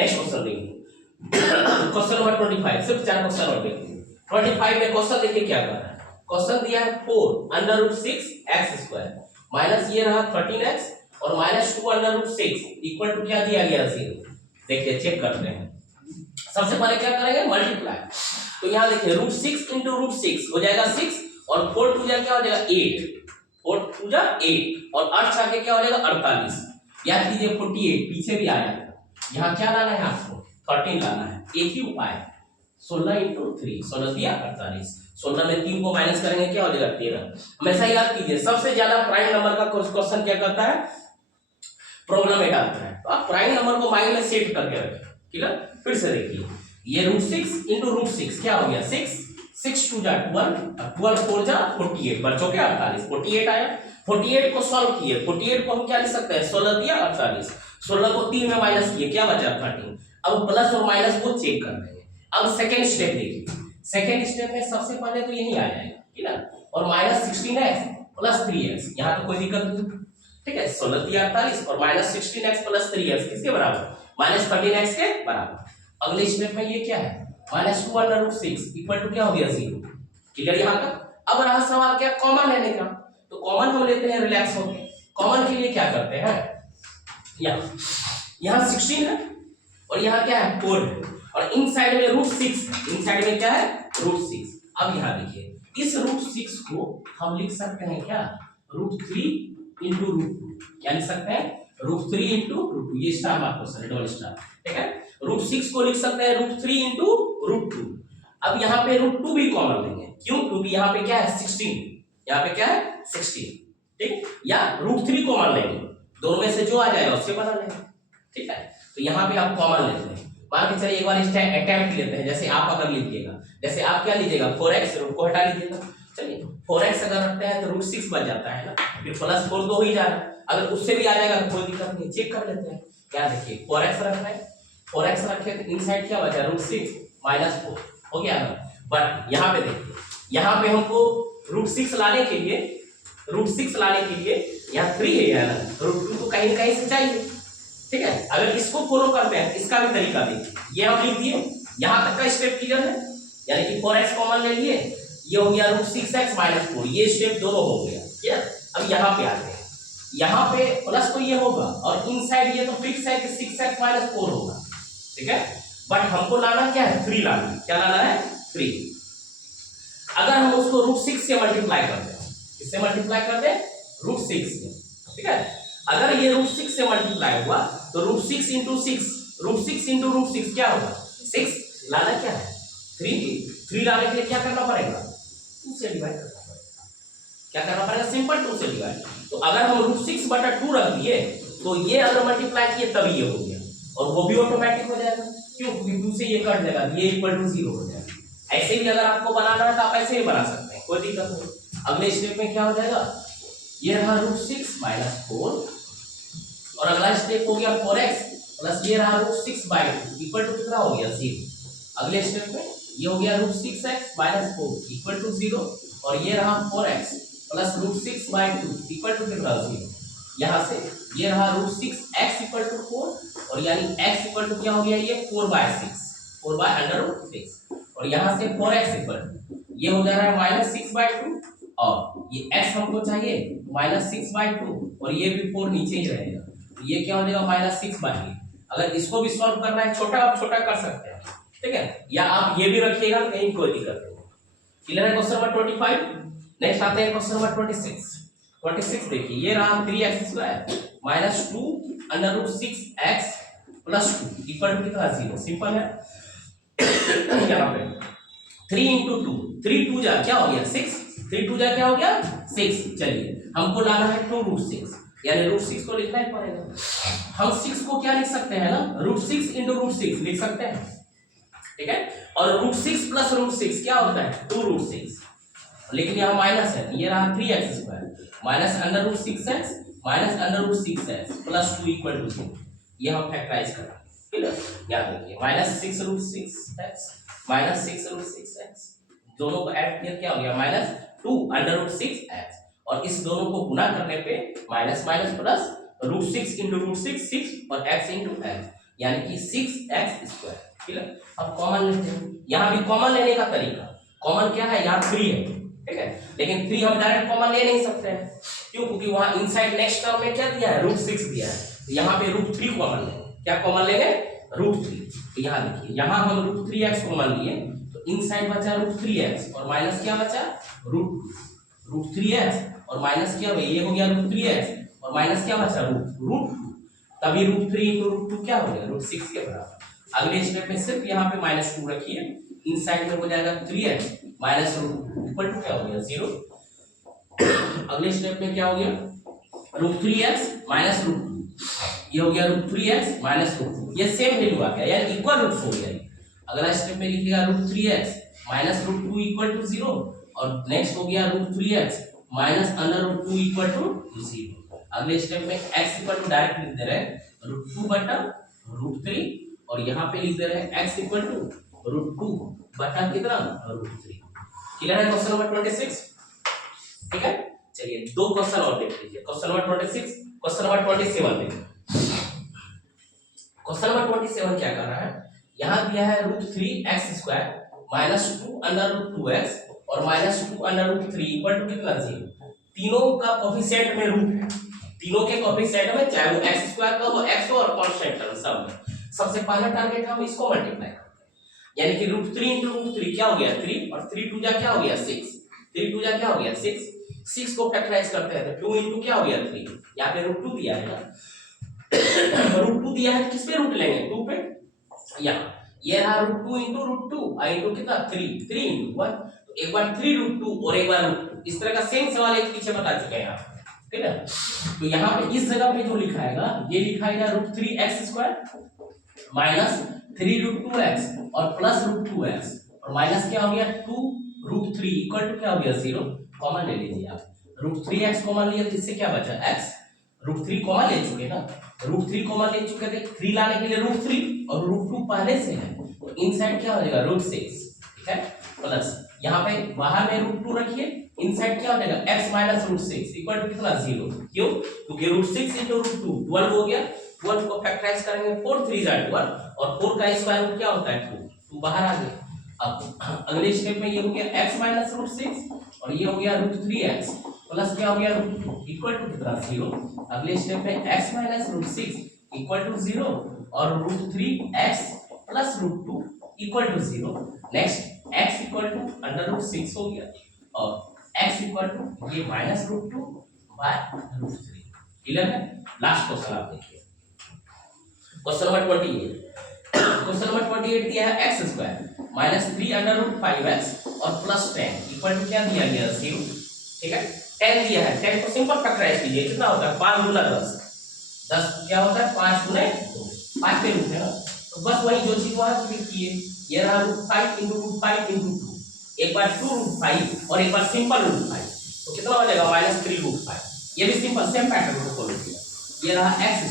Next question देखिए question number 25, सिर्फ 4 question और देखिए। 25 में क्वेश्चन देखिए क्या कर रहा है। क्वेश्चन दिया है 4 under root 6 x square minus ये रहा 13x और minus 2 under root 6 equal to क्या दिया गया 0। देखिए चेक करते हैं। सबसे पहले क्या करेंगे मल्टीप्लाई। तो यहाँ देखिए रूट 6 इंटू रूट 6 हो जाएगा 6 और 4 टू जा क्या हो जाएगा 8, 4 टू जा 8 और 8 छाके क्या हो जाएगा 48। याद कीजिए 48 पीछे भी आया। यहाँ क्या लाना है आपको 13 लाना है। एक ही उपाय 16 इंटू 3 16 दिया 48। 16 में 3 को माइनस करेंगे क्या हो जाएगा 13। हमेशा याद कीजिए सबसे ज्यादा प्राइम नंबर का क्वेश्चन क्या करता है प्रॉब्लम में डालता है। तो आप प्राइम नंबर को माइंड में सेट करके रखें। क्लियर। फिर से देखिए ये रूट 6 इंटू रूट 6 क्या हो गया 6 6 टू जा 12 12 4 जा 48 बच्चों के 48 48 आया। 48 को सॉल्व किए 48 को हम क्या लिख सकते हैं 16 दिया 48 16 को 3 में माइनस किए क्या बचा 13। अब प्लस और माइनस को चेक कर देंगे। अब सेकंड स्टेप देखिए। सेकंड स्टेप में सबसे पहले तो यही आ जाएगा ठीक है और माइनस 16x प्लस 3x यहाँ तो कोई दिक्कत नहीं ठीक है। 16 दिया 48 और माइनस 16x प्लस 3x किसके बराबर माइनस 13x के बराबर। अगले स्टेप में ये क्या है minus 2 under root 6 equal to क्या हो गया 0। क्लियर यहाँ तक। अब रहा सवाल क्या कॉमन लेने का। तो कॉमन हम लेते हैं रिलैक्स होके। कॉमन के लिए क्या करते हैं यहाँ 16 है और यहाँ क्या है 4 है और इन साइड में रूट 6 है। इन साइड में क्या है रूट 6। अब यहाँ देखिए इस रूट 6 को हम लिख सकते हैं क्या रूट 3 इंटू रूट 2 क्या लिख सकते हैं रूट 3 इंटू रूट 2। ये स्टार मार्क क्वेश्चन है डबल स्टार ठीक है। रूट 6 को लिख सकते हैं रूट 3 इंटू रूट 2। अब यहाँ पे रूट 2 भी कॉमन लेंगे क्यों क्योंकि यहाँ पे क्या है 16 यहाँ पे क्या है 16 ठीक या रूट 3 कॉमन लेंगे दोनों में से जो आ जाएगा उससे बना लेंगे ठीक है। तो यहाँ पे आप कॉमन लेते हैं। मान के चलिए एक बार अटेम्प्ट लेते हैं। जैसे आप अगर लीजिएगा जैसे आप क्या लीजिएगा 4x रूट को हटा लीजिएगा। चलिए 4x अगर रखते हैं तो रूट 6 बच जाता है ना फिर प्लस 4 तो हो ही जा रहा है। अगर उससे भी आ जाएगा तो कोई दिक्कत नहीं चेक कर लेते हैं। क्या देखिए 4x रख रहे हैं 4x रखे तो इनसाइड क्या बचा रूट 6 माइनस 4 हो गया ना। बट यहाँ पे देखिए यहाँ पे हमको रूट 6 लाने के लिए यहाँ 3 है यार रूट 2 तो कहीं कहीं से चाहिए ठीक है। अगर इसको फॉलो करते हैं इसका भी तरीका देखिए ये हम लिख दिए यहाँ तक का स्टेप क्लियर है यानी कि 4x कॉमन ले लिए ये हो गया रूट 6x माइनस 4 ये स्टेप दोनों हो गया क्लियर। अब यहाँ पे आते हैं यहाँ पे प्लस तो ये होगा और इनसाइड ये तो फिक्स है कि 6x माइनस 4 होगा ठीक है। बट हमको लाना क्या है 3 लाना क्या लाना है 3। अगर हम उसको रूट 6 से मल्टीप्लाई करते हैं किससे मल्टीप्लाई करते हैं रूट 6 से ठीक है। अगर ये रूट 6 से मल्टीप्लाई हुआ तो root 6 into 6 root 6 into root 6 क्या होगा 6 लाना क्या है 3 लाने के लिए क्या करना पड़ेगा 2 से डिवाइड करना पड़ेगा। क्या करना पड़ेगा सिंपल 2 से डिवाइड। तो अगर हम रूट 6 बटा 2 रख दिए तो ये अगर मल्टीप्लाई किए तब ये हो गया और वो भी ऑटोमेटिक हो जाएगा क्यों क्योंकि 2 से ये कट जाएगा ये इक्वल टू 0 हो जाएगा। ऐसे भी अगर आपको बनाना है तो आप ऐसे ही बना सकते हैं कोई दिक्कत नहीं। अगले स्टेप में क्या हो जाएगा ये रहा रूट 6 माइनस 4 और अगला स्टेप हो गया 4x प्लस ये रहा रूट 6 बाई 2 इक्वल टू कितना हो गया 0। अगले स्टेप में ये हो गया root 6x minus 4 equal to 0 और ये रहा 4x plus root 6 by 2 equal to कितना 0। यहाँ से ये रहा रूट 6x इक्वल टू 4 और यानी x इक्वल टू क्या हो गया ये 4 बाई 6 4 बाई अंडर रूट 6 और यहाँ से 4x इक्वल टू ये हो जा रहा है माइनस 6 बाई 2 और ये x हमको चाहिए माइनस 6 बाई 2 और ये भी 4 नीचे ही रहेगा तो ये क्या हो जाएगा माइनस 6 बाई 8। अगर इसको भी सॉल्व करना है छोटा आप छोटा कर सकते हैं ठीक है या आप ये भी रखिएगा तो कहीं कोई दिक्कत नहीं। क्लियर है क्वेश्चन नंबर 25। नेक्स्ट आते हैं क्वेश्चन नंबर 26 देखिए ये रहा 3x square minus 2 under root 6x plus 2 equal to कितना 0 सिंपल है। यहाँ पे 3 इंटू 2 3 2 जा क्या हो गया 6 3 2 जा क्या हो गया 6। चलिए हमको लाना है 2 रूट 6 यानी रूट 6 को लिखना ही पड़ेगा। हम 6 को क्या लिख सकते हैं ना रूट 6 इंटू रूट 6 लिख सकते हैं ठीक है। और रूट 6 प्लस रूट 6 क्या होता है 2 रूट 6 लेकिन यहाँ माइनस है ये रहा 3x square minus under root 6x minus under root 6x plus 2 equal to 0 ये हम फैक्टराइज करेंगे ठीक है। यहाँ देखिए minus 6 root 6x minus 6 root 6x दोनों को ऐड किया क्या हो गया माइनस 2 अंडर रूट 6x और इस दोनों को गुना करने पे minus minus plus root 6 into root 6 6 और x इंटू x यानी कि 6x²। ठीक है, अब कॉमन लेते हैं। यहाँ भी कॉमन लेने का तरीका, कॉमन क्या है, यहाँ 3 है, ठीक है, लेकिन 3 हम डायरेक्ट कॉमन ले नहीं सकते हैं। क्यों? क्योंकि वहां इनसाइड नेक्स्ट टर्म में क्या दिया है, √6 दिया है। तो यहाँ पे √3 कॉमन लेंगे। क्या कॉमन लेंगे, √3। तो यहाँ देखिए, यहाँ हम √3x कॉमन लिए, तो इनसाइड बचा √3x और माइनस क्या बचा, √3x और माइनस क्या, ये हो गया √3x और माइनस क्या बचा, √2। तभी √3 × √2 क्या हो गया, √6 के बराबर। अगले स्टेप में सिर्फ यहाँ पे -2 रखिए, इनसाइड में हो जाएगा 3x माइनस √2 इक्वल टू क्या हो गया, 0। अगले स्टेप में क्या हो गया, √3x माइनस √2, ये हो गया √3x माइनस √2, ये सेम वैल्यू आ गया, यानी इक्वल रूट्स हो गया। अगला स्टेप में लिखिएगा √3x माइनस √2 इक्वल टू 0, और नेक्स्ट हो गया √3x माइनस √2 इक्वल टू 0। अगले स्टेप में x इक्वल टू डायरेक्ट लिख दे रहे हैं √2 बटा √3, और यहाँ पे लिख दे रहे हैं x इक्वल टू √2 बटा कितना, √3। क्लियर है क्वेश्चन नंबर 26? ठीक है, चलिए 2 क्वेश्चन और देख लीजिए। क्वेश्चन नंबर 26, क्वेश्चन नंबर 27 देखिए। क्वेश्चन नंबर 27 क्या कर रहा है, यहाँ दिया है √3x² माइनस 2√2x और माइनस 2√3 इक्वल टू कितना, 0। तीनों का कोफिशिएंट में रूट है, तीनों के कोफिशिएंट में, चाहे वो x² का हो, x और कांस्टेंट टर्म सब में। सबसे पहला टारगेट हम इसको मल्टीप्लाई करते हैं, यानी कि √3 × √3 क्या हो गया, 3, और 3 2 जा क्या हो गया, 6, 3 2 जा क्या हो गया, 6, 6 को फैक्टराइज करते हैं तो 2 × क्या हो गया, 3। यहाँ पे √2 दिया है ना, √2 दिया है, किस पे रूट लेंगे, 2 पे। यहाँ ये रहा √2 × √2 और कितना, 3, 3 × 1, तो एक बार 3√2 और एक बार √2, इस तरह का सेम सवाल एक पीछे बता चुके हैं आप, ठीक है। तो यहाँ पे इस जगह पे जो लिखाएगा, ये लिखाएगा √3x² माइनस 3√2x और प्लस √2x, और माइनस क्या हो गया, 2√3 इक्वल टू क्या हो गया, 0। कॉमन ले लीजिए आप, √3x कॉमन लिया तो इससे क्या बचा, x। √3 कॉमन ले चुके ना, √3 कॉमन ले चुके थे, 3 लाने के लिए √3 और √2 पहले से है, तो इनसाइड क्या हो जाएगा, √6, ठीक है, प्लस यहाँ पे बाहर में √2 रखिए, इनसाइड क्या हो जाएगा, x माइनस √6 इक्वल टू कितना, 0। क्यों? क्योंकि √6 × √2 12 हो गया, 12 को फैक्टराइज करेंगे, 4 3 12, और 4 का स्क्वायर रूट क्या होता है, 2 बाहर आ गया। अब अगले स्टेप में ये हो गया x माइनस √6 और ये हो गया √3x प्लस क्या हो गया, √2 इक्वल टू कितना, 0। अगले स्टेप में x माइनस √6 इक्वल टू 0 और √3x प्लस √2 equal to 0। Next x equal to √6 हो गया, और x इक्वल टू ये माइनस √2 बाय √3। क्लियर है? लास्ट क्वेश्चन आप देखिए, क्वेश्चन नंबर 28। क्वेश्चन नंबर 28 दिया है x² माइनस 3√5x और प्लस 10 इक्वल टू क्या दिया गया, 0। ठीक है, 10 दिया है, 10 को सिंपल फैक्टराइज कीजिए, कितना होता है, 5 × 10, 10 क्या होता है, 5 × 2, 5 पे रूट है ना, तो बस वही जो चीज वहां से कीजिए। ये रहा √5 × √5 × 2, एक बार 2√5 और एक बार सिंपल √5, तो कितना हो जाएगा, -3√5। ये भी सिंपल सेम पैटर्न को फॉलो किया। ये रहा x²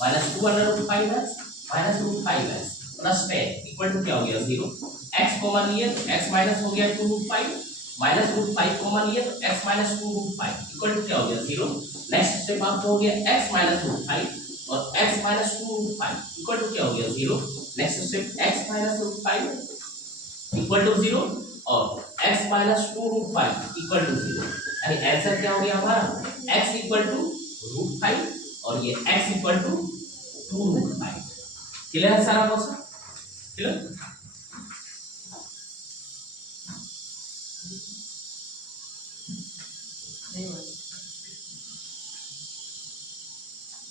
minus 2√5x minus √5x plus 10 equal to क्या हो गया, 0। x कॉमन लिए तो x माइनस हो गया 2√5 माइनस √5 कॉमन लिए तो x माइनस 2√5 इक्वल टू क्या हो गया, 0। नेक्स्ट स्टेप आपको हो गया x माइनस √5 और x माइनस 2√5 इक्वल टू क्या हो गया, 0। Next step x minus √5 equal to 0 और x माइनस 2√5 इक्वल टू 0, यानी आंसर क्या हो गया हमारा, x इक्वल टू √5 और ये x इक्वल टू 2√5। क्लियर है सारा क्वेश्चन? क्लियर?